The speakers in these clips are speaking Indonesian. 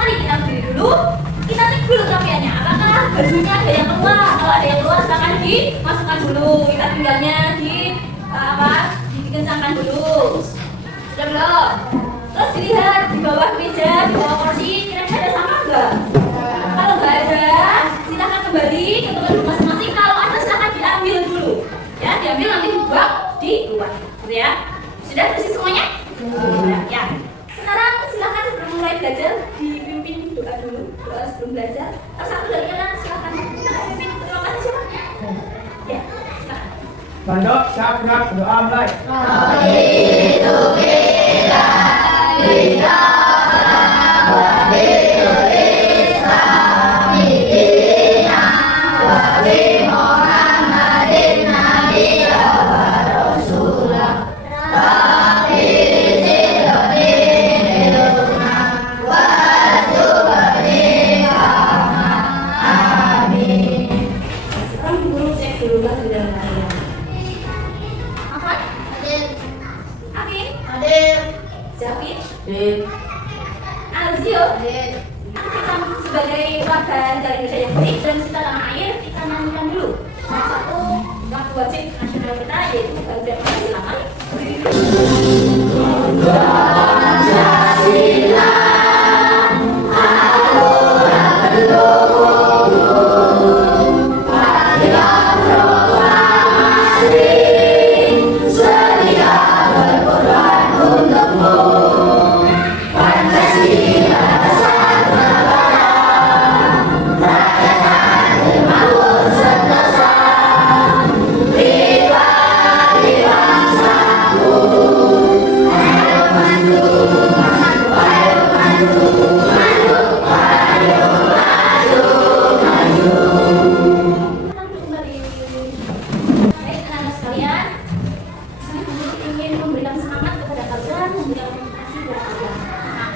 Mari kita berdiri dulu. Kita cek dulu pakaiannya. Apakah bajunya ada yang keluar? Kalau ada yang keluar, silakan dimasukkan dulu. Kita pinggangnya dikencangkan dulu. Sudah belum? Terus dilihat di bawah meja, di bawah kursi, kira-kira ada sama enggak? Kalau enggak ada, silakan kembali ke tempat duduk masing-masing. Kalau ada, silakan diambil dulu. Ya, diambil nanti dibuang di luar. Gitu ya. Sudah bersih semuanya? Ya. Sekarang silakan sebelum mulai belajar dipimpin doa dulu. Doa sebelum belajar. Satu dari kalian silakan pimpin. Terima kasih siapa? Ya, silakan. Pondok Syafnat doa mulai. Sekarang guru cek dulu kan di dalam kalian. Ahmad? Amin? Jafid? Alzio? Kita sebagai warga negara Indonesia yang baik dan cinta tanah air, kita nyanyikan dulu salah satu lagu wajib nasional kita, yaitu Garuda Indonesia. Silakan. Baik, anak-anak sekalian, saya ingin memberikan semangat kepada kalian, memberikan motivasi kepada kalian. Nah,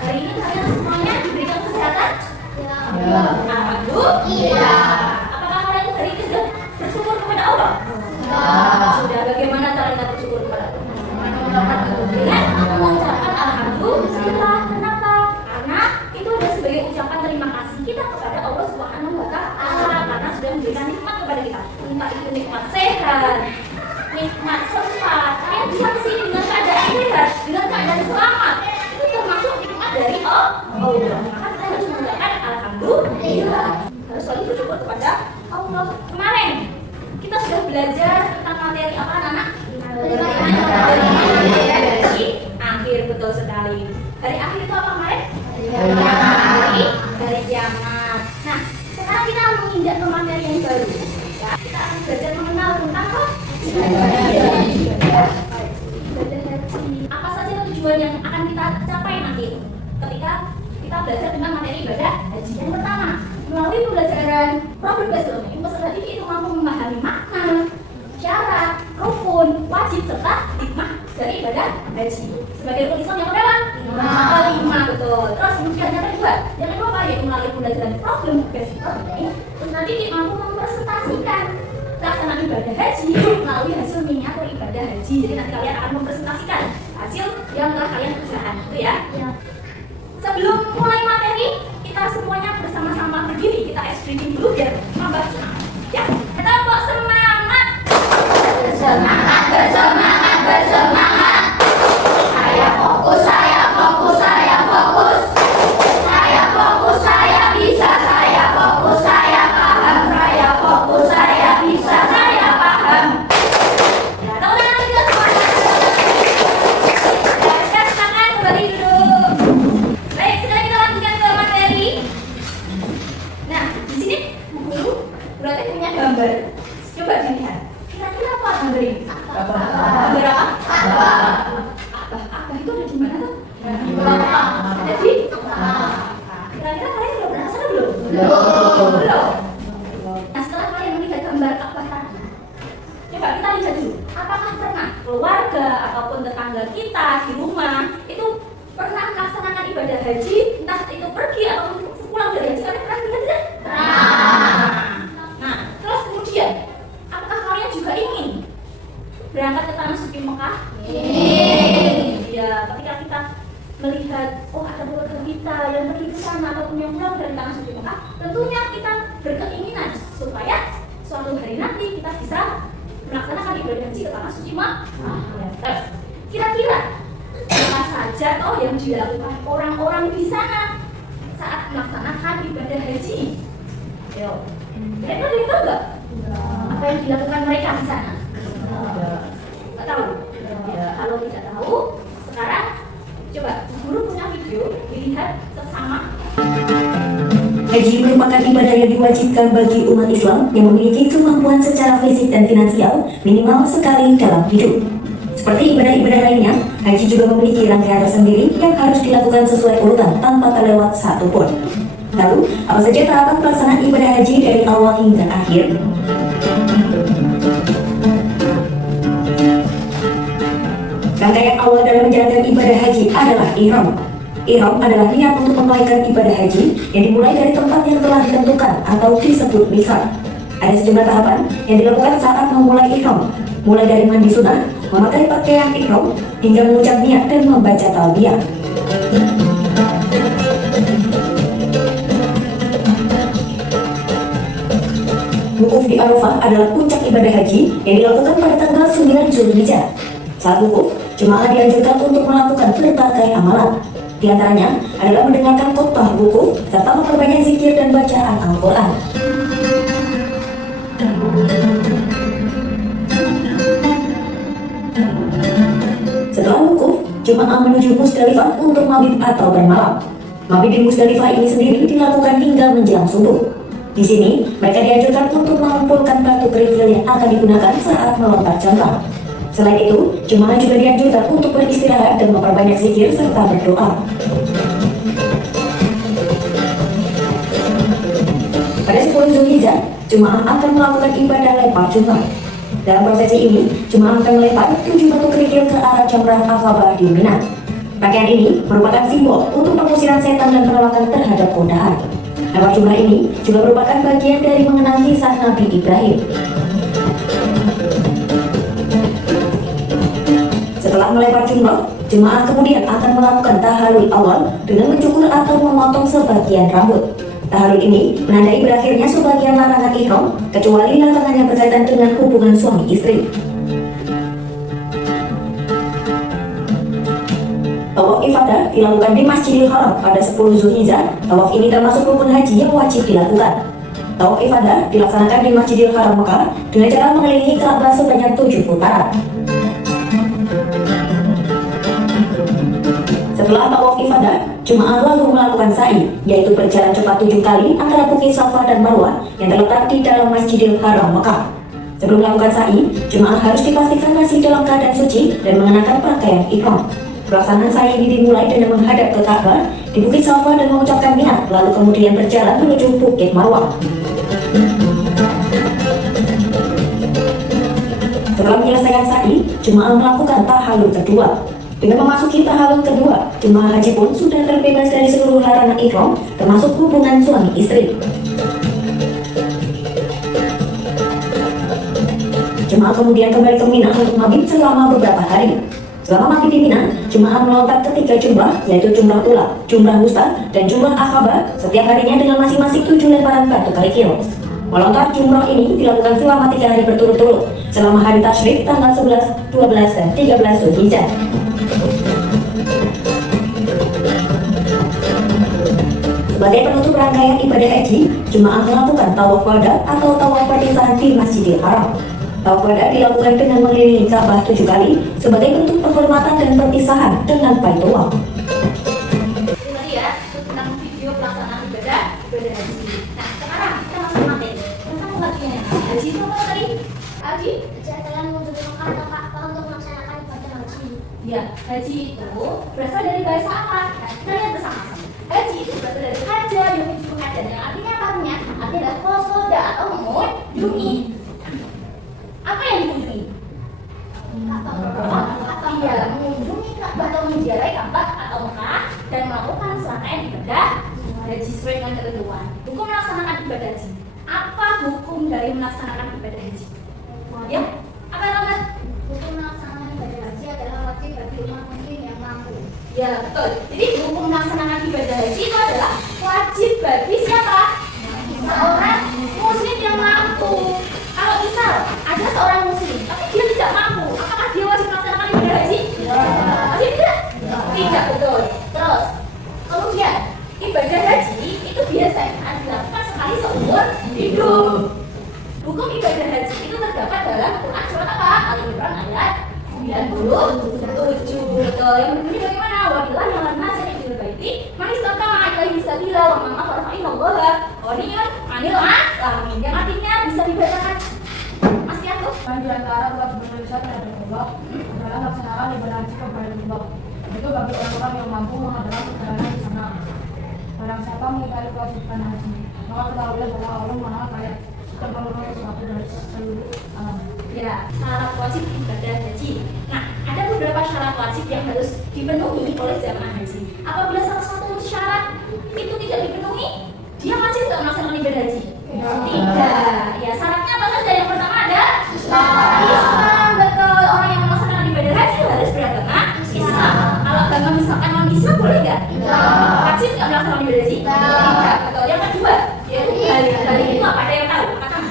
hari ini kalian semuanya diberikan kesehatan? Alhamdulillah. Apakah kalian hari ini sudah bersyukur kepada Allah? Sudah. Bagaimana cara kita bersyukur kepada Allah? Dengan mengucapkan alhamdulillah. Kenapa? Karena itu adalah sebagai ucapan terima kasih kita kepada Allah Subhanahu wa Ta'ala, karena sudah memberikan nikmat kepada kita. Entah itu nikmat sehat, nikmat sempat. Kalian bisa kesini dengan keadaan sehat, dengan keadaan selamat. Itu termasuk nikmat dari Allah. Maka kita harus mengucapkan alhamdulillah. Harus selalu bersyukur kepada Allah. Kemarin kita sudah belajar tentang materi apa, anak? Hari akhir, betul sekali. Hari akhir itu apa kemarin? Hari kiamat. Nah, sekarang kita menginjak ke materi yang baru. Ya, kita akan belajar mengenal tentang apa? Ibadah haji. Apa saja tujuan yang akan kita capai nanti ketika kita belajar tentang materi ibadah haji? Yang pertama, melalui pembelajaran problem based learning, peserta didik itu mampu memahami makna, syarat, rukun, wajib serta hikmah dari ibadah haji. Sebagai rukun Islam yang berapa? 5, betul. Terus kemudian yang kedua apa? Yaitu melalui pembelajaran problem based learning, peserta didik mampu mempresentasikan pelaksanaan ibadah haji melalui hasil miniatur ibadah haji. Jadi nanti kalian akan mempresentasikan hasil yang telah kalian kerjakan, gitu ya. Sebelum mulai materi, kita semuanya bersama-sama berdiri, kita ice breathing dulu biar tambah semangat. Ya, kita mau semangat. Bersemangat, bersemangat, bersemangat. Saya fokus, saya fokus, saya fokus. Saya fokus, saya bisa, saya fokus, saya paham. Saya fokus, saya bisa, saya paham. Ya, teman-teman kita semuanya. Ya, kita silakan kembali duduk. Baik, sekarang kita lanjutkan ke materi. Nah, di sini guru berarti punya gambar. Coba dilihat. Kira-kira apa gambar ini? Gambar apa? Abah itu ada di mana tuh? Ada di? Kira-kira kalian sudah pernah kesana belum? Belum. Nah, setelah kalian melihat gambar Abah tadi, coba kita lihat dulu. Apakah pernah keluarga ataupun tetangga kita di rumah itu pernah melaksanakan ibadah haji, entah itu pergi ataupun pulang dari haji? Kalian pernah lihat tidak? Nah, terus kemudian apakah kalian juga ingin berangkat ke tanah suci Mekah? Ya, ketika kita melihat, oh ada keluarga kita yang kalian pergi ke sana ataupun yang pulang dari tanah suci Mekah, tentunya kita berkeinginan supaya suatu hari nanti kita bisa melaksanakan ibadah haji ke tanah suci Mekah. Kira-kira apa saja yang dilakukan orang-orang di sana saat melaksanakan ibadah haji? Yo, kalian tahu nggak? Apa yang dilakukan mereka di sana? Nggak tahu. Ya, kalau tidak tahu, sekarang coba guru punya video dilihat sesama. Haji merupakan ibadah yang diwajibkan bagi umat Islam yang memiliki kemampuan secara fisik dan finansial minimal sekali dalam hidup. Seperti ibadah-ibadah lainnya, haji juga memiliki rangkaian tersendiri yang harus dilakukan sesuai urutan tanpa terlewat satu pun. Lalu, apa saja tahapan pelaksanaan ibadah haji dari awal hingga akhir? Rangkaian awal dalam menjalankan ibadah haji adalah ihram. Ihram adalah niat untuk menunaikan ibadah haji yang dimulai dari tempat yang telah ditentukan atau disebut miqat. Ada sejumlah tahapan yang dilakukan saat memulai ihram, mulai dari mandi sunat, memakai pakaian ihram, hingga mengucap niat dan membaca talbiyah. Wukuf di Arafah adalah puncak ibadah haji yang dilakukan pada tanggal 9 Zulhijjah. Saat wukuf, jemaah dianjurkan untuk melakukan berbagai amalan. Di antaranya adalah mendengarkan khutbah wukuf serta memperbanyak zikir dan bacaan Al-Quran. Setelah wukuf, jemaah menuju Musdalifah untuk mabit atau bermalam. Mabit di Musdalifah ini sendiri dilakukan hingga menjelang subuh. Di sini, mereka dianjurkan untuk mengumpulkan batu kerikil yang akan digunakan saat melontar jamrah. Selain itu, jemaah juga dianjurkan untuk beristirahat dan memperbanyak zikir serta berdoa. Pada 10 Zulhijjah, jemaah akan melakukan ibadah lempar jumrah. Dalam prosesi ini, jemaah akan melempar 7 batu kerikil ke arah jamrah Aqabah di Mina. Pakaian ini merupakan simbol untuk pengusiran setan dan penolakan terhadap godaan. Lempar jumrah ini juga merupakan bagian dari mengenang kisah Nabi Ibrahim. Setelah melempar jumrah, jemaah kemudian akan melakukan tahallul awal dengan mencukur atau memotong sebagian rambut. Tahallul ini menandai berakhirnya sebagian larangan ihram, kecuali larangan yang berkaitan dengan hubungan suami istri. Tawaf ifadah dilakukan di Masjidil Haram pada 10 Zulhijjah. Tawaf ini termasuk rukun haji yang wajib dilakukan. Tawaf ifadah dilaksanakan di Masjidil Haram Mekah dengan cara mengelilingi Ka'bah sebanyak 7 putaran. Setelah tawaf ifadah, jemaah lalu melakukan sa'i, yaitu berjalan cepat 7 kali antara bukit Safa dan Marwah yang terletak di dalam Masjidil Haram Mekah. Sebelum melakukan sa'i, jemaah harus dipastikan masih dalam keadaan suci dan mengenakan pakaian ihram. Pelaksanaan sa'i ini dimulai dengan menghadap ke Ka'bah di bukit Safa dan mengucapkan niat, lalu kemudian berjalan menuju bukit Marwah. Setelah menyelesaikan sa'i, jemaah melakukan tahallul kedua. Dengan memasuki tahallul kedua, jemaah haji pun sudah terbebas dari seluruh larangan ihram, termasuk hubungan suami istri. Jemaah kemudian kembali ke Mina untuk mabit selama beberapa hari. Selama mabit di Mina, jemaah melontar ketiga jumrah, yaitu jumrah ula, jumrah wusta, dan jumrah Aqabah setiap harinya dengan masing-masing 7 lemparan batu kerikil. Melontar jumrah ini dilakukan selama 3 hari berturut-turut, selama hari tasyrik tanggal 11, 12, dan 13 Zulhijjah. Sebagai penutup rangkaian ibadah haji, jemaah melakukan tawaf wada atau tawaf perpisahan di Masjidil Haram. Tawaf wada dilakukan dengan mengelilingi Ka'bah 7 kali sebagai bentuk penghormatan dan perpisahan dengan Baitullah. Itu tadi ya, tentang video pelaksanaan ibadah haji. Nah, sekarang kita masuk materi tentang pengertian haji itu apa tadi? Haji? Jalan menuju Mekah atau Ka'bah untuk melaksanakan ibadah haji. Ya, haji itu berasal dari bahasa apa? Nah, kita lihat bersama-sama. Haji itu berasal dari haja, yuhidu haja, yang artinya apa artinya? Artinya adalah kosoda atau mengunjungi. Apa yang dikunjungi? Iya, mengunjungi Ka'bah atau menziarahi Ka'bah atau Mekah dan melakukan serangkaian ibadah haji sesuai dengan ketentuan. Hukum melaksanakan ibadah haji. Apa hukum dari melaksanakan ibadah haji? Ya, apa yang kamu? Hukum melaksanakan ibadah haji adalah wajib bagi umat muslim yang mampu. Ya, betul. Jadi hukum melaksanakan ibadah haji itu adalah wajib bagi siapa? Seorang muslim yang mampu. Kalau misal ada seorang muslim tapi dia tidak mampu, apakah dia wajib melaksanakan ibadah haji? Wajib tidak? Tidak, betul. Terus kemudian ibadah haji itu biasanya dilakukan sekali seumur hidup. Hukum ibadah haji itu terdapat dalam Quran surat apa? Al-Imran ayat 97. Betul. Yang berbunyi bagaimana? Walillahi 'alan nasi hajjul baiti man istata'a ilaihi sabila wa man kafara fa innallaha ghaniyun 'anil 'alamin. Yang artinya bisa dibacakan Mas Tiago. Di antara kewajiban manusia terhadap Allah adalah melaksanakan ibadah haji kepada Allah. Itu bagi orang-orang yang mampu mengadakan perjalanan di sana. Barang siapa mengingkari kewajiban haji, maka ketahuilah bahwa Allah Maha Kaya dan memenuhi sesuatu dari seluruh alam. Ya, syarat wajib ibadah haji. Nah, ada beberapa syarat wajib yang harus dipenuhi oleh jamaah haji. Apabila salah satu syarat itu tidak dipenuhi, dia wajib tidak melaksanakan ibadah haji? Tidak. Ya, syaratnya apa saja? Yang pertama ada Islam. Betul. Orang yang melaksanakan ibadah haji harus beragama Islam. Kalau agama misalkan non Islam boleh nggak? Wajib nggak melaksanakan ibadah haji? Tidak. Betul. Yang kedua, yaitu balik. Balik itu apa? Ada yang tahu? Katakan.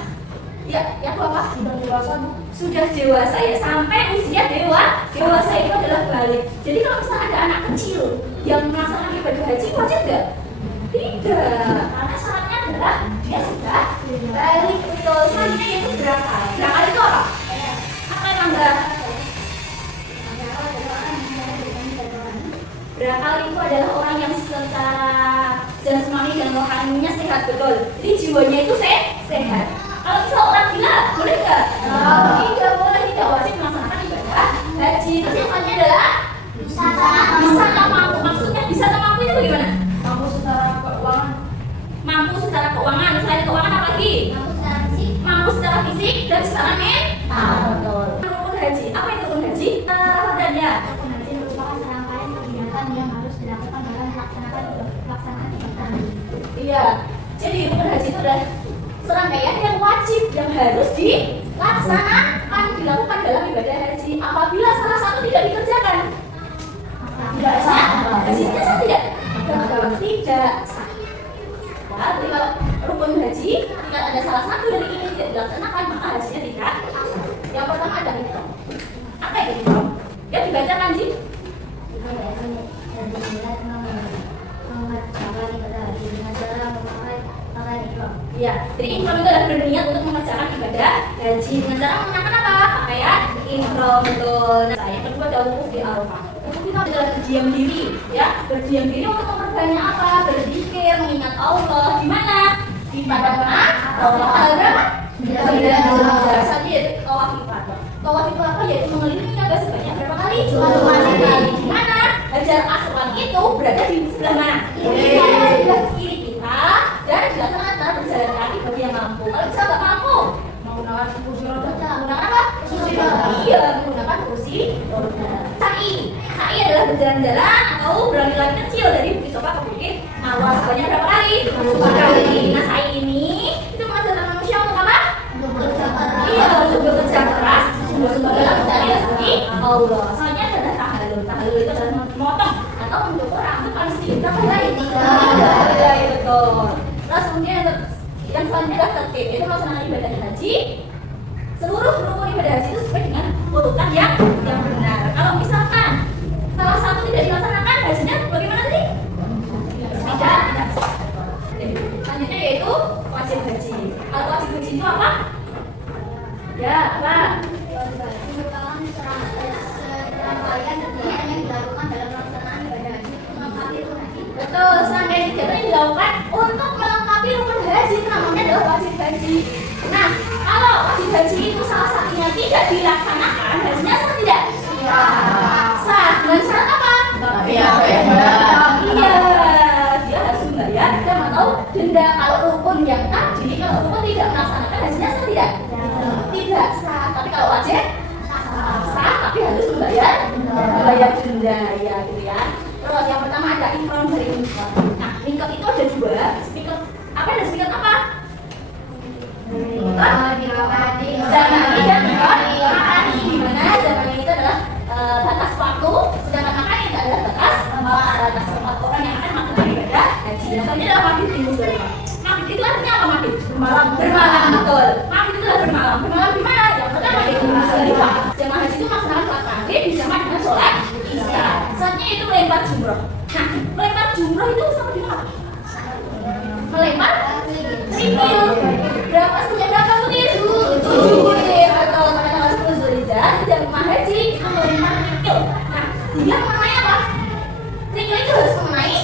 Ya, yang kedua apa? Sudah dewasa, Bu. Sudah dewasa ya, sampai usia dewasa itu adalah balik. Jadi kalau misalnya ada anak kecil yang melaksanakan ibadah haji, wajib nggak? Tidak, karena syaratnya adalah dia sudah balik. Betul. Selanjutnya yaitu berakal. Berakal itu apa? Apa yang Anda? Berakal itu adalah orang yang secara jasmani dan rohaninya sehat, betul. Jadi jiwanya itu sehat. Kalau misal orang gila, boleh nggak? Tidak boleh, tidak wajib melaksanakan ibadah haji. Terus yang selanjutnya adalah bisa tak mampu. Maksudnya bisa tak mampu itu bagaimana? Mampu secara keuangan. Mampu secara keuangan. Selain keuangan apa lagi? Mampu secara fisik dan secara mental. Betul. Rukun haji. Apa itu rukun haji? Dan ya. Rukun haji merupakan serangkaian kegiatan yang harus dilakukan dalam melaksanakan ibadah. Iya. Jadi rukun haji itu adalah serangkaian yang wajib yang harus dilaksanakan dilakukan dalam ibadah haji. Apabila salah satu tidak dikerjakan, tidak sah. Hajinya sah tidak? Tidak sah. Nah, jadi kalau rukun haji tidak ada salah satu dari ini tidak dilaksanakan, maka hajinya tidak sah. Yang pertama ada ihram. Apa itu ihram? Ya dibacakan Ji. Ya, jadi ihram itu adalah berniat untuk mengerjakan ibadah haji dengan cara menggunakan apa? Pakaian ihram, betul. Nah, yang kedua ada wukuf di Arafah. Wukuf itu adalah berdiam diri, ya, berdiam diri untuk memperbanyak apa? Berzikir, mengingat Allah. Di mana? Di padang Allah. Berapa? 9 saja yaitu tawaf ifadah. Tawaf itu apa? Yaitu mengelilingi Ka'bah sebanyak berapa kali? 1 kali. Di mana? Hajar Aswad itu berada di sebelah mana? Di sebelah kiri kita dan dilaksanakan cara berjalan kaki bagi yang mampu. Kalau bisa nggak mampu, Menggunakan kursi roda. menggunakan apa? Kursi roda. Iya, menggunakan kursi roda. Sa'i adalah berjalan-jalan atau berlari-lari kecil dari Bukit Sofa ke Bukit Awal sebanyak berapa kali? 2 kali. Nah, sa'i ini itu mengajarkan manusia untuk apa? Iya, untuk bekerja keras, untuk mencari rezeki Allah. Soalnya adalah tahallul. Tahallul itu adalah memotong atau mencukur rambut paling sedikit. Berapa helai? 3 helai, betul. Terus kemudian yang selanjutnya adalah tertib, yaitu melaksanakan ibadah haji. Seluruh rukun ibadah haji itu sesuai dengan urutan yang benar. Kalau misalkan salah satu tidak dilaksanakan, hajinya bagaimana tadi? Tidak. Selanjutnya yaitu wajib haji. Kalau wajib haji itu apa? Ya, apa? Merupakan serangkaian kegiatan yang dilakukan dalam pelaksanaan ibadah haji untuk melengkapi rukun haji. Betul, serangkaian kegiatan yang dilakukan untuk melengkapi rukun haji itu namanya adalah wajib haji. Nah, kalau wajib haji itu salah satunya tidak dilaksanakan, hajinya sah tidak? Sah. Dengan syarat apa? Iya, dia harus membayar dam atau denda. Kalau rukun yang tadi, kalau rukun tidak melaksanakan, hajinya sah tidak? Tidak sah. Tapi kalau wajib sah, tapi harus membayar denda, ya gitu ya. Terus yang pertama ada ihram dari mikot. Nah, mikot itu ada 2. Mikot apa? Ada mikot apa? Zamani dan mikot makani. Di mana zamani itu adalah batas waktu, sedangkan makani itu adalah batas tempat orang yang akan melakukan ibadah haji. Yang selanjutnya adalah mabit di Musdalifah. Mabit itu artinya apa mabit? Bermalam, betul. Mabit itu adalah bermalam. Bermalam di mana? Yang pertama di Musdalifah. Jamaah haji itu melaksanakan sholat maghrib dijamak dengan sholat isya. Selanjutnya itu melempar jumroh. Nah, melempar jumroh itu sama dengan apa? Melempar tripil. Berapa sebanyak berapa butir? 7 butir. Atau pada tanggal 10 Zulhijjah jamaah haji itu melempar tripil. Nah, dia mengenai apa? Tripil itu harus mengenai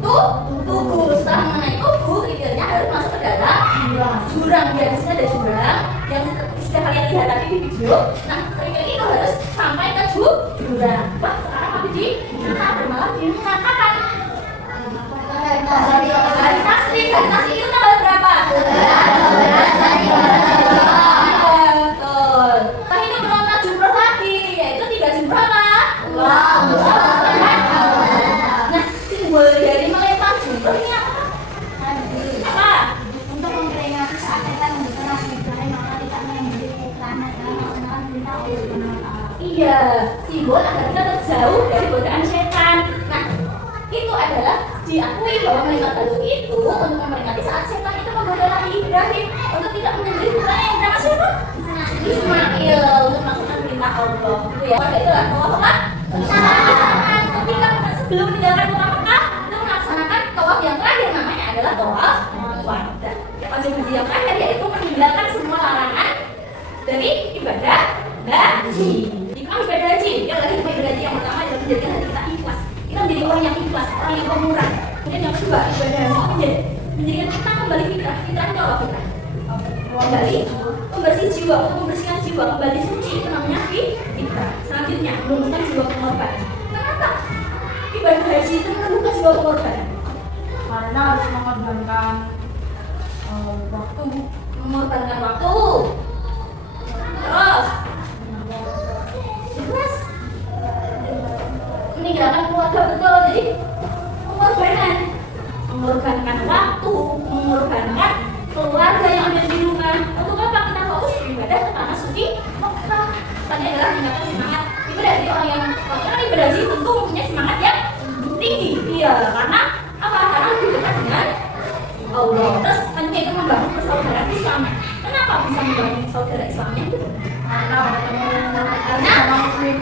tubuh. Setelah mengenai tubuh, tripilnya harus masuk ke dalam jurang. Di atasnya ada jurang yang sudah kalian lihat tadi di video. Nah, tripil itu harus sampai ke jurang. Wah, sekarang habis di kita bermalam di Mina kapan? Hari tasrik itu tanggal berapa? Betul. Nah, itu melontar jumroh lagi, yaitu 3 jumroh apa? Nah, simbol dari melempar jumroh ini apa? Apa? Untuk memperingati saat kita membuka Nabi Ibrahim maka tidak menyembelih tanah dan melaksanakan perintah Allah Subhanahu wa Ta'ala. Iya, simbol agar kita terjauh dari godaan setan. Nah, itu adalah diakui bahwa melempar batu itu untuk memperingati saat setan itu menggoda Nabi Ibrahim untuk tidak menyembelih putranya yang bernama siapa? Ismail, untuk melaksanakan perintah Allah. Itu ya, maka itu adalah tawaf apa? Ketika sebelum meninggalkan kota Mekah, itu melaksanakan tawaf yang terakhir, namanya adalah tawaf wada. Konsekuensi yang terakhir yaitu meninggalkan semua larangan dari ibadah haji. Jika ibadah haji, yang lagi ibadah haji yang pertama adalah menjadikan hati kita ikhlas. Kita menjadi orang yang ikhlas, orang yang pemurah. Kemudian yang kedua, ibadah haji menjadikan kita kembali fitrah. Fitrah itu apa fitrah? Kembali membersih jiwa, untuk membersihkan jiwa kembali suci, itu namanya fitrah. Selanjutnya, menumbuhkan jiwa pengorbanan. Kenapa ibadah haji itu menumbuhkan jiwa pengorbanan? Karena harus mengorbankan waktu. Mengorbankan waktu. Terus jelas meninggalkan keluarga, betul. Jadi mengorbankan waktu, mengorbankan keluarga yang ada di rumah. Untuk apa kita fokus beribadah ke tanah suci Mekah? Tadi adalah meningkatkan semangat ibadah. Jadi orang yang melakukan ibadah haji tentu mempunyai semangat yang tinggi. Iya, karena apa? Karena lebih dekat dengan Allah. Terus selanjutnya itu membangun persaudaraan Islam. Kenapa bisa membangun saudara Islamnya? Karena Muslim.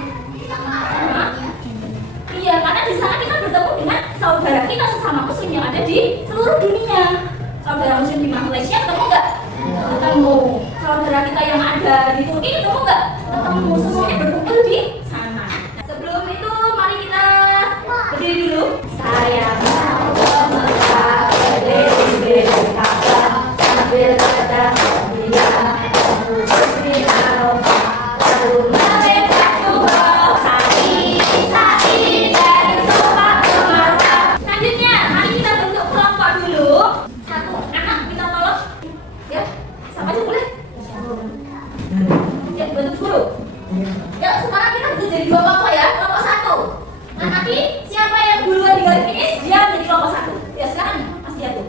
Iya, karena di sana kita bertemu dengan saudara kita sesama Muslim yang ada di seluruh dunia. Saudara Muslim di Malaysia ketemu nggak? Ketemu. Saudara kita yang ada di Turki ketemu nggak? Ketemu. Semuanya berkumpul di sana. Sebelum itu, mari kita berdiri dulu. Saya mau Mekah, berdiri di Ka'bah sambil baca dia di Arafah. Selanjutnya, mari kita bentuk kelompok dulu. Satu anak kita tolong, ya, siapa aja boleh? Ya, bentuk guru. Ya, sekarang kita bentuk jadi 2 kelompok ya, kelompok 1. Nah, nanti siapa yang duluan di garis finish, dia menjadi kelompok 1. Ya, silakan, Mas Diatu.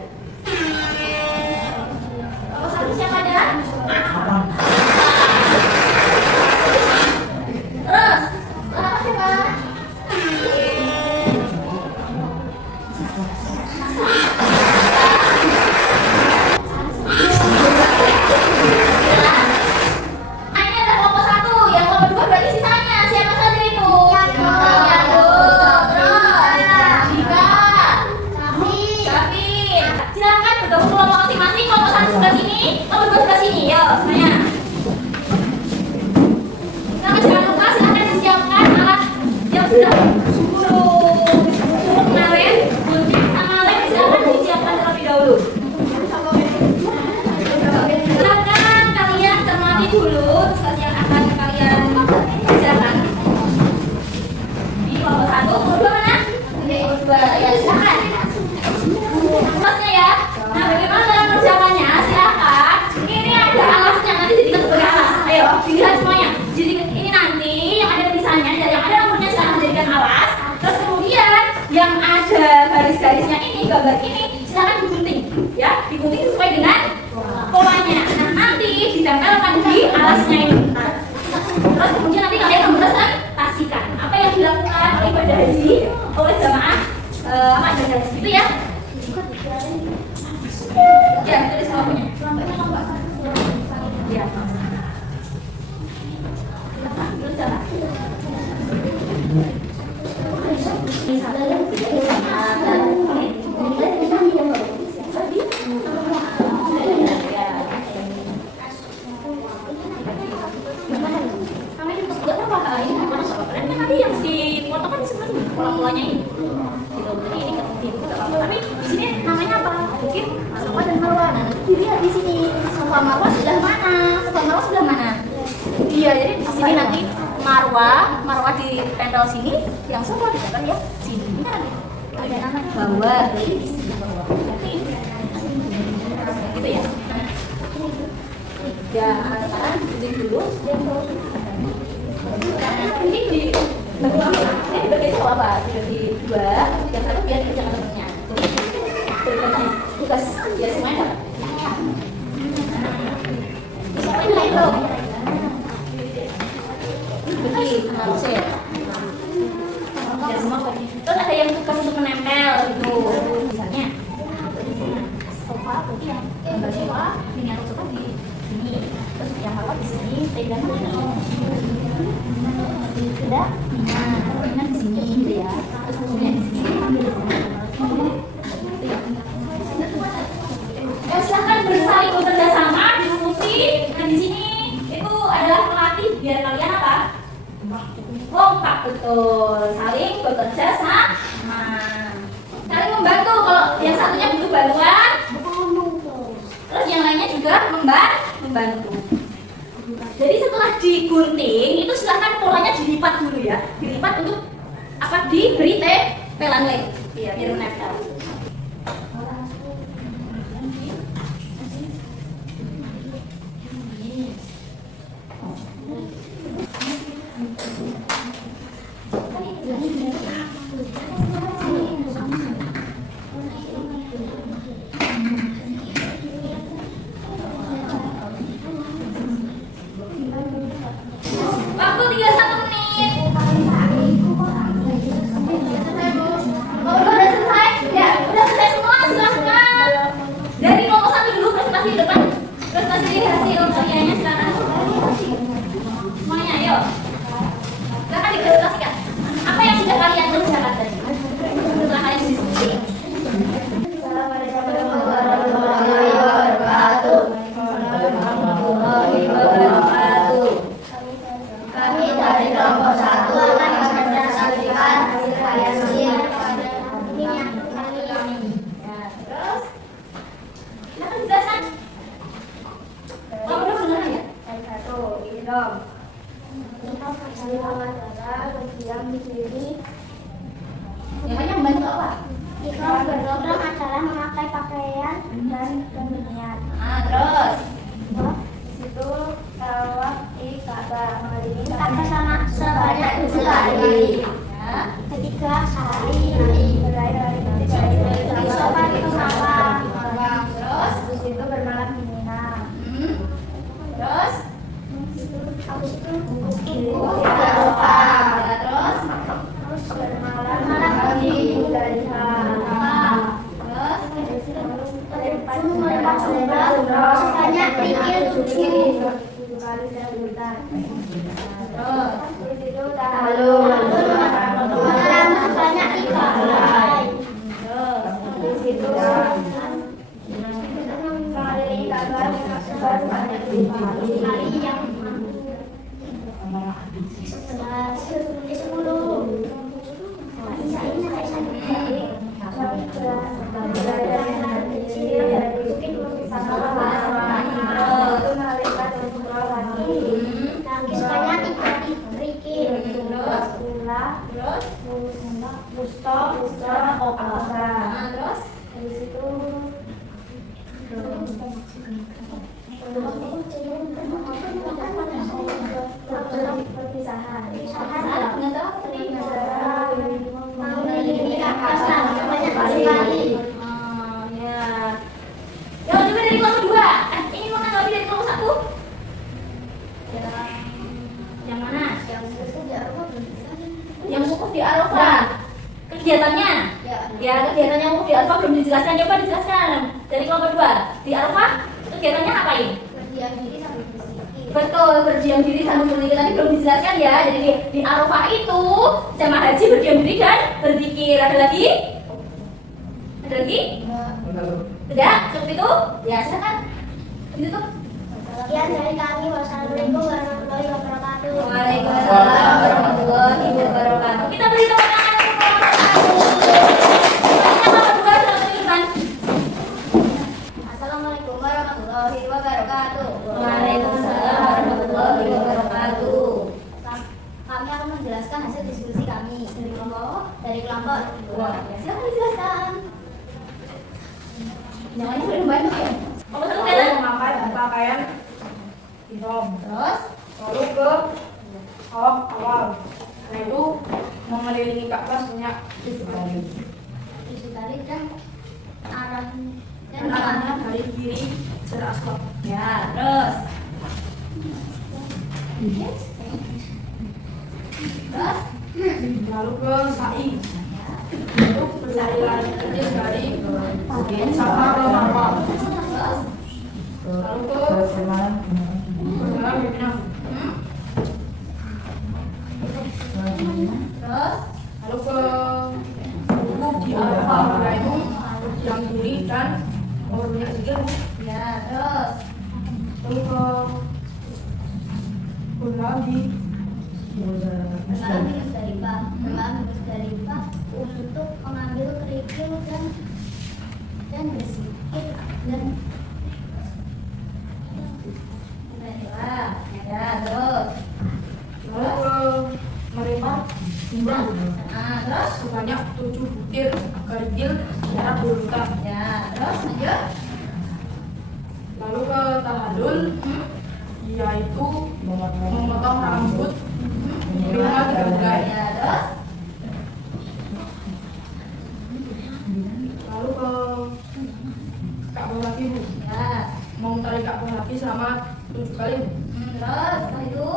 Kelompok 1 siapa aja? Terus, apa siapa? Ini ada kelompok 1, yang kelompok 2 berarti sisanya siapa saja itu? Terus, Dika, Gavin. Silakan bergabung kelompok masing-masing. Kelompok 1 sebelah sini, kelompok 2 sebelah sini. Yo, semuanya. Jangan lupa silakan disiapkan alat yang sudah guru kemarin, gunting sama lem silakan disiapkan terlebih dahulu. Silakan kalian cermati dulu tugas yang akan kalian kerjakan. Di kelompok 1, kelompok 2 mana? Kelompok 2, ya silakan. Tugasnya ya. Nah, bagaimana cara kerjakannya? Silakan. Ini ada alasnya, nanti jadikan sebagai alas. Ayo, dilihat semuanya. Jadi ini nanti yang ada tulisannya dan yang ada nomornya silakan jadikan alas. Terus kemudian yang ada garis-garisnya ini, gambar ini silakan digunting, ya, digunting sesuai dengan polanya. Nah, nanti ditempelkan di alasnya ini. Terus kemudian nanti kalian mempresentasikan apa yang dilakukan oleh ibadah haji oleh jamaah ibadah haji itu ya. Ya, tulis kelompoknya. Kelompoknya kelompok 1. Ya. Tulis apa? Nanti yang dipoto kan di sebelah sini, pola-polanya ini. Gitu. Jadi ini gitu nggak apa-apa. Tapi di sini namanya apa? Mungkin Safa dan Marwa. Nah, dilihat di sini Safa Marwa sebelah mana? Safa Marwa sebelah mana? Iya, jadi di sini nanti Marwa ditempel sini, yang Safa ditempel ya sini. Ini kan ada nama bawah, jadi di sini bawah. Berarti gitu ya. Ya, sekarang gunting dulu. Gunting di ini berarti apa? Di 2, yang 1 biar kerjakan temennya. Berikan tugas biar semuanya dapat. Ini lain dong. Begini, harusnya. Biar semua. Terus ada yang tugas untuk menempel gitu. Misalnya, sofa berarti yang gambar sofa, miniatur sofa di sini. Terus yang Marwa di sini, tenda di sini. Tidak, nah di sini gitu ya. Terus punya di sini, ambil di sini. Ya, silahkan bersaling bekerja sama, diskusi. Nah di sini itu adalah pelatih biar kalian apa? Kompak, betul. Saling bekerja sama. Saling membantu. Kalau yang satunya butuh bantuan, terus yang lainnya juga membantu. Jadi setelah digunting itu silahkan polanya dilipat dulu ya, dilipat untuk apa diberi tempelan lagi, ya biar menempel. Waktu 31 menit. Oh, udah selesai? Ya, udah selesai semua, silahkan. Dari kelompok 1 dulu, presentasi di depan. Presentasi hasil karyanya silakan. Semuanya, ayo. Silakan dipresentasikan. Apa yang sudah kalian kerjakan tadi? Setelah kalian diskusi. Assalamualaikum warahmatullahi wabarakatuh. Kami dari kelompok 1 akan mempresentasikan hasil karya sosial pada miniatur kali ini. Ya, terus silakan dijelaskan. Kamu benar ya? Satu, ini dong. Kita adalah berdiam di sini. Yang banyak membantu apa? Kita berprogram adalah memakai pakaian dan berniat. Nah, terus Itu tawaf di Ka'bah. Kita bersama sebanyak 7 kali. ya. Ketiga kali berlari di sofa di Marwah. Terus Habis itu bermalam di Mina. terus Habis itu di Arafah. Ya, terus bermalam di Muzdalifah. Terus Melempar jumrah sebanyak 7 kali. terus Itu tahallul. Malam sebanyak 3 kali. Habis itu keliling Ka'bah sebanyak 5 kali yang 5 kali coba dijelaskan dari kelompok 2. Di Arafah kegiatannya ngapain? berdiam diri sambil berzikir. Betul, berdiam diri sambil berzikir. Tadi belum dijelaskan ya. Jadi di Arafah itu jamaah haji berdiam diri dan berzikir. Ada lagi? Ada lagi? Tidak? Cukup itu? Ya, silakan. Itu tuh. Sekian dari kami. Wassalamualaikum warahmatullahi wabarakatuh. Waalaikumsalam warahmatullahi wabarakatuh. Kita beri tepuk tangan untuk Assalamualaikum warahmatullahi wabarakatuh. Waalaikumsalam warahmatullahi wabarakatuh. Kami akan menjelaskan hasil diskusi kami dari kelompok 2. Silakan dijelaskan. Jangan boleh banyak ya. Kelompok 1 Lalu kalian. memakai pakaian ihram. Terus Lalu ke tawaf awal. Nah itu mengelilingi Ka'bah sebanyak 7 kali. 7 kali dan arah Dan arahnya dari kiri ke aswad. ya, terus. Terus Lalu ke sa'i. Itu berlari-lari kecil dari Safa ke Marwah. Lalu ke berjalan di Mina. terus Lalu ke wukuf di Arafah, yaitu yang diri dan banyak zikir. ya, terus Lalu ke bermalam di bermalam di Musdalifah. Bermalam di Musdalifah untuk mengambil kerikil dan berzikir dan ya, terus. lalu ke melempar jumrah Terus sebanyak 7 butir kerikil secara berurutan. ya, terus lanjut. Lalu ke tahallul, yaitu memotong rambut minimal 3 helai. Ya, terus Lalu ke Ka'bah lagi, Bu. ya. Memutari Ka'bah lagi selama 7 kali. Bu. Terus setelah itu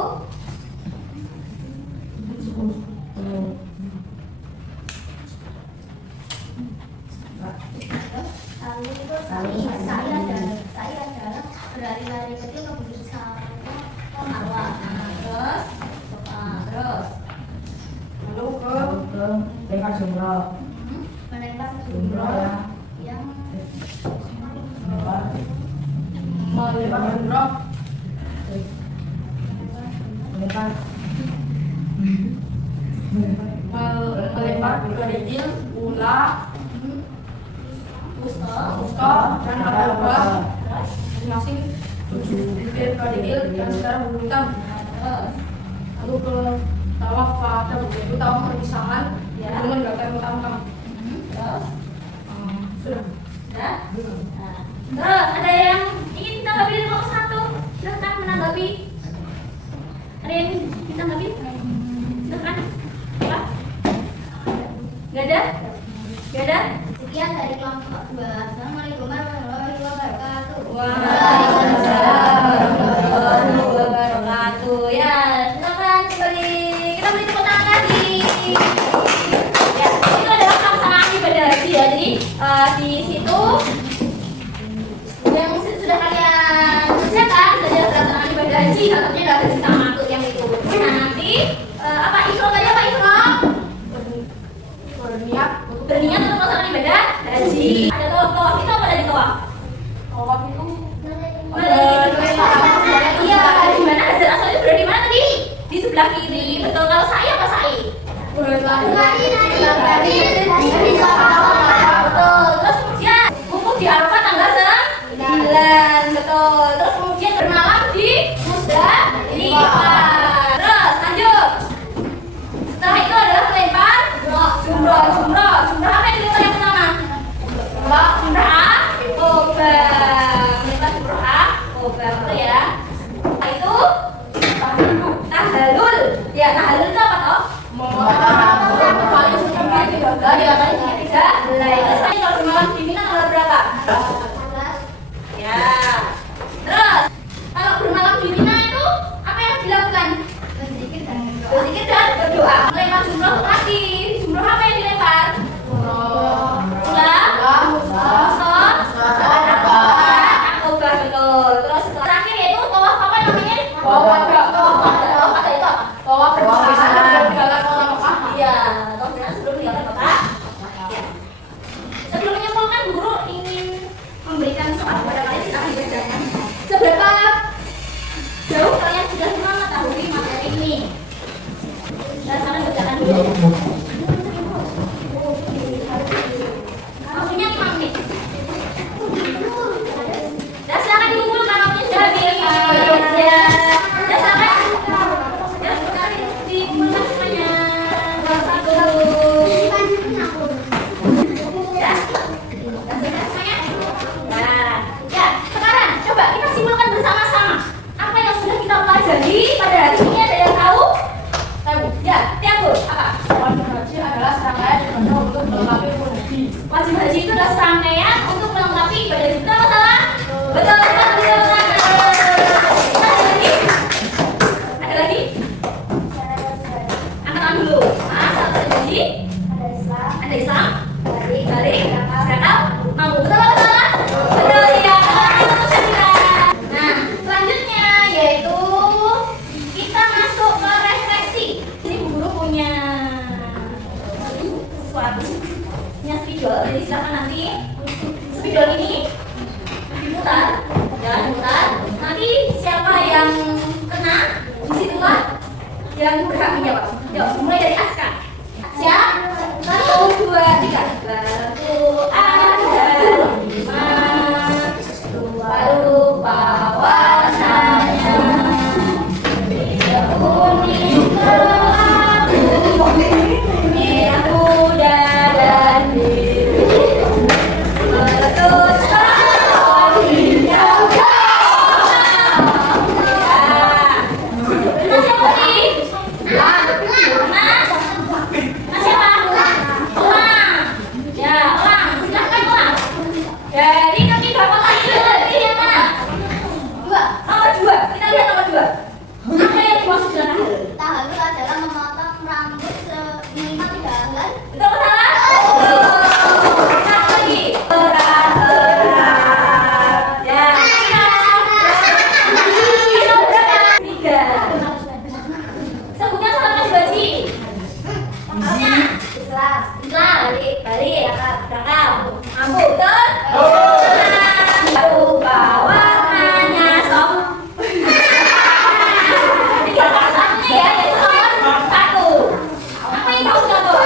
lalu itu saya adalah berlari-lari kecil ke bukit Safa ke Marwah. terus terus Lalu ke lempar jumroh. Melempar jumroh yang melempar jumrah, Lempar. melempar kerikil, ula, wusta, dan araba, masing-masing 7 butir kerikil dan secara berurutan. Lalu ke tawaf pada yaitu tawaf perpisahan Ya. dengan meninggalkan utama. terus Sudah. ya. Terus ada yang ingin ditanggapi dari kelompok 1? Silahkan menanggapi. Ada yang ingin ditanggapi? Silahkan. Apa? Gak ada? Gak ada? sekian dari kelompok 2. Assalamualaikum warahmatullahi wabarakatuh. Waalaikumsalam warahmatullahi wabarakatuh. Ya, silakan kembali. Kita beri tepuk tangan lagi. Ya, itu adalah pelaksanaan ibadah haji ya. Jadi di situ yang sudah kalian kerjakan adalah pelaksanaan ibadah haji. Satunya adalah haji tamattu yang itu. Nah nanti apa ikhram tadi apa ikhram? Berniat Berniat untuk melaksanakan ibadah haji. Ada tawaf. Itu apa dari tawaf? tawaf itu Iya, di mana Hajar Aswad itu berada di mana tadi? Di sebelah kiri. Betul. Kalau saya apa sa'i? Betul. Terus kemudian wukuf di Arafah tanggal 9. Betul. Terus kemudian bermalam di Musdalifah. Terus lanjut. Setelah itu adalah melempar jumroh. Jumroh apa yang dilempar yang pertama? Jumroh Akobah. Melempar jumroh Akobah. Betul ya. Setelah itu tahallul. Ya, tahallul itu apa toh? Ya, kali ketiga. Terus tadi kalau bermalam di Mina tanggal berapa? Ya. Terus kalau bermalam di Mina itu apa yang harus dilakukan? Berzikir dan berdoa. Melempar jumroh lagi. Jumroh apa yang dilempar? Ulah. Coba kita simpulkan bersama-sama. Apa yang sudah kita pelajari pada hari ini, ada yang tahu? Tahu? Ya, Tiago, apa? Wajib haji adalah serangkaian ibadah untuk melengkapi rukun haji. Wajib haji itu adalah serangkaian untuk melengkapi ibadah haji. Betul atau salah? Betul, betul, betul, betul. Ada lagi? Ada lagi? Angkat tangan dulu. Syarat haji. Ada Islam. Balik. Zakat. Mampu. Betul atau salah? Betul, ya. Nah, selanjutnya yaitu kita masuk ke refleksi. Ini Bu Guru punya sesuatu, punya spidol. Jadi silakan nanti spidol ini diputar, ya diputar. Nanti siapa yang kena disitulah yang berhak menjawab. Yuk, mulai dari Aska. Siap? 1, 2, 3. Batu ada 5, lupa warnanya. Tidak kuning kelabu, merah muda dan biru. Meletus api yang Mas siapa tadi? Mas siapa? Elang. Ya, elang. Silahkan elang. Dari kaki bapak lagi berarti yang mana? 2. Nomor 2. Kita lihat nomor 2. Apa yang dimaksud dengan tahalul? Tahalul adalah memotong rambut seminimal 3 helai. Betul atau salah? Satu lagi. Berat. Ya. 3. Sebutnya salah Mas Baji. Maksudnya Islam. Balik. Akal. Mampu, betul? Lupa warnanya, stop. Tiga satunya ya, yaitu nomor 1. Apa yang kau sudah tahu?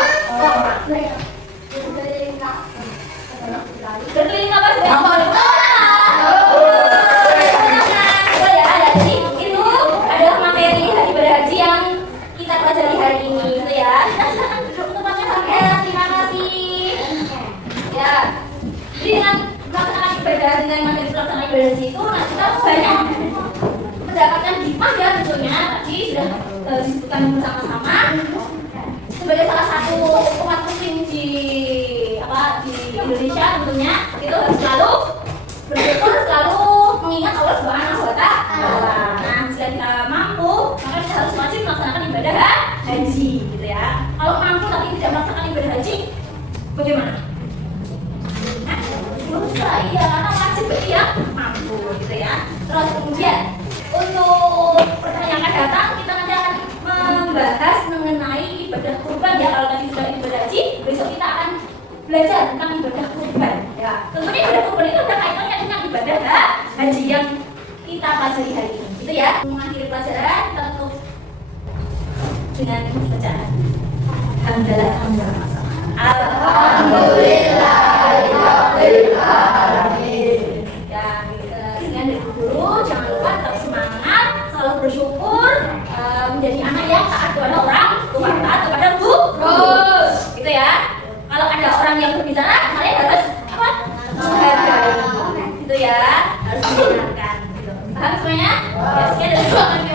Berkeliling apa sudah? Betul ya, jadi itu adalah materi ibadah haji yang kita pelajari hari ini, gitu ya. Kita silakan duduk tempatnya sampai. Terima kasih. Ya, jadi dengan melaksanakan ibadah dengan materi pelaksanaan ibadah haji itu, nah kita banyak mendapatkan hikmah ya tentunya. Tadi sudah disebutkan bersama-sama sebagai salah satu umat muslim di Indonesia tentunya itu harus selalu bersyukur, selalu mengingat Allah Subhanahu wa Ta'ala. Nah, jika kita mampu, maka kita harus wajib melaksanakan ibadah haji, gitu ya. Kalau mampu tapi tidak melaksanakan ibadah haji, bagaimana? Dosa, iya, karena wajib berarti ya mampu, gitu ya. Terus kemudian untuk pertanyaan akan datang, kita nanti akan membahas mengenai ibadah kurban ya. Kalau tadi sudah ibadah haji, besok kita akan belajar tentang ibadah kurban ya. Tentunya ibadah kurban itu ada kaitannya dengan ibadah haji yang kita pelajari hari ini, gitu ya. Mengakhiri pelajaran, kita tutup dengan bacaan Alhamdulillah. Ya, sekian dari guru. Jangan lupa tetap semangat, selalu bersyukur, menjadi anak yang taat kepada orang tua, taat kepada guru, gitu ya. Kalau ada orang yang berbicara, kalian harus apa? Menghargai, gitu ya. Harus mendengarkan, gitu. Paham semuanya? Ya, sekian dari guru.